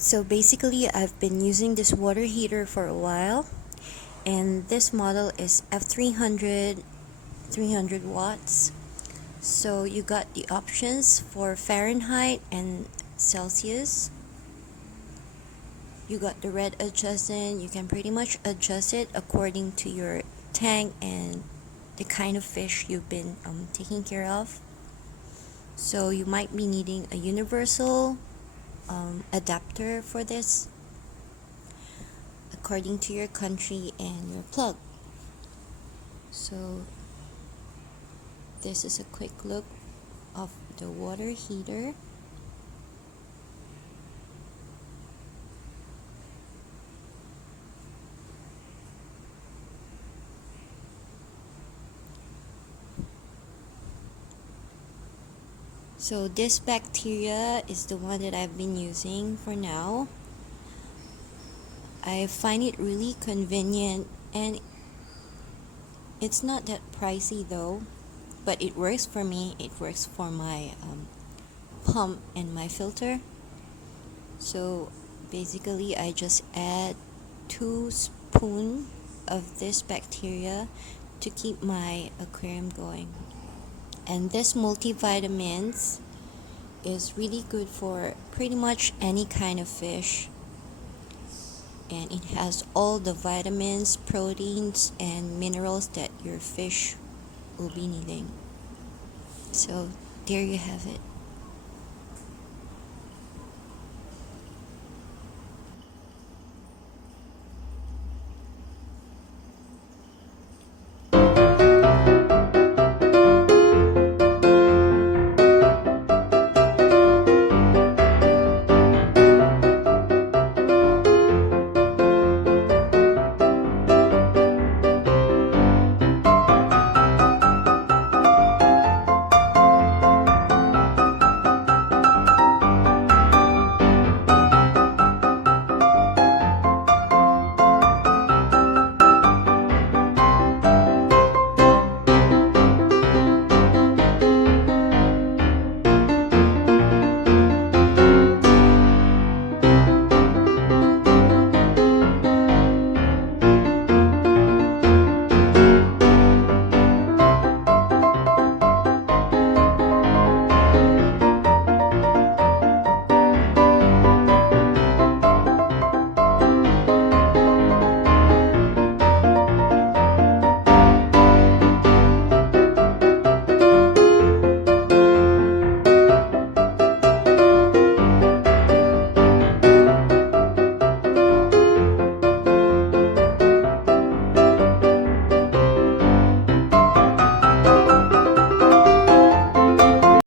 Alright, so basically I've been using this water heater for a while, and this model is F-300 300 watts. So you got the options for Fahrenheit and Celsius. You got the red adjustment. You can pretty much adjust it according to your tank and the kind of fish you've been taking care of. So you might be needing a universal adapter for this according to your country and your plug. So this is a quick look of the water heater. So this bacteria is the one that I've been using for now. I find it really convenient, and it's not that pricey though, but it works for me. It works for my pump and my filter. So basically I just add 2 spoons of this bacteria to keep my aquarium going. And this multivitamins is really good for pretty much any kind of fish, and it has all the vitamins, proteins, and minerals that your fish will be needing. So there you have it.